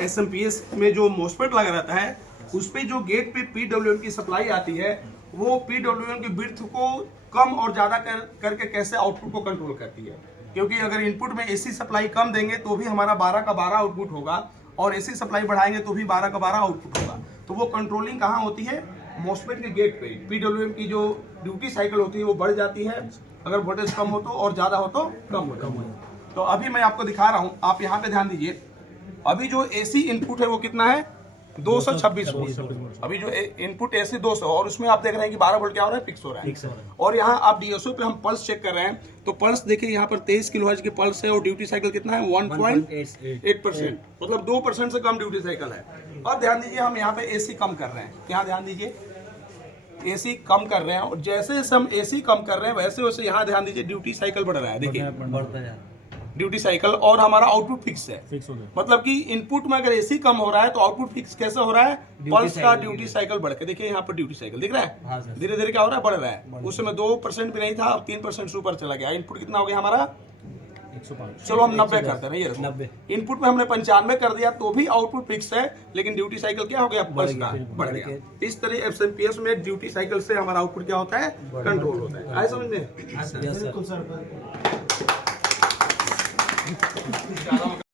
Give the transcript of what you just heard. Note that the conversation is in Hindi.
एसएमपीएस में जो मोस्फेट लगा रहता है उस पे जो गेट पे पीडब्ल्यूएम की सप्लाई आती है वो पीडब्ल्यूएम की बिर्थ को कम और ज्यादा करके कैसे आउटपुट को कंट्रोल करती है। क्योंकि अगर इनपुट में एसी सप्लाई कम देंगे तो भी हमारा 12 का 12 आउटपुट होगा और एसी सप्लाई बढ़ाएंगे तो भी 12 का 12 आउटपुट होगा। तो वो कंट्रोलिंग कहाँ होती है? मोस्फेट के गेट पे। पीडब्ल्यूएम की जो ड्यूटी साइकिल होती है वो बढ़ जाती है, अगर वोल्टेज कम हो तो, और ज्यादा हो तो कम हो। तो अभी मैं आपको दिखा रहा हूँ, आप यहाँ पे ध्यान दीजिए। अभी जो एसी इनपुट है वो कितना है? 226 वोल्ट। अभी जो इनपुट एसी 200, और उसमें आप देख रहे हैं कि 12 वोल्ट क्या हो रहा है? फिक्स हो रहा है। और यहाँ आप डीएसओ पे हम पल्स चेक कर रहे हैं तो पल्स देखिए यहाँ पर 23 किलोहर्ट्ज की पल्स है और ड्यूटी साइकिल कितना है? 1.8%, मतलब 2% से कम ड्यूटी साइकिल है। अब ध्यान दीजिए, हम यहाँ पे एसी कम कर रहे हैं। यहाँ ध्यान दीजिए, एसी कम कर रहे हैं, और जैसे जैसे हम एसी कम कर रहे हैं वैसे वैसे यहाँ ध्यान दीजिए ड्यूटी साइकिल बढ़ रहा है। देखिए ड्यूटी साइकिल, और हमारा आउटपुट फिक्स है। मतलब कि इनपुट में अगर एसी कम हो रहा है तो आउटपुट फिक्स कैसे हो रहा है? पल्स का ड्यूटी साइकिल बढ़ के, देखिए यहाँ पर ड्यूटी साइकिल दिख रहा है, धीरे धीरे क्या हो रहा है? बढ़ रहा है। उस समय 2% भी नहीं था, अब 3% से ऊपर चला गया। इनपुट कितना हो गया हमारा? 105। चलो हम 90 करते हैं। ये 90 इनपुट में हमने 95 कर दिया तो भी आउटपुट फिक्स है, लेकिन ड्यूटी साइकिल क्या हो गया? पल्स का बढ़ गया। इस तरह एसएमपीएस में ड्यूटी साइकिल से हमारा आउटपुट क्या होता है? कंट्रोल होता है। आए समझ में?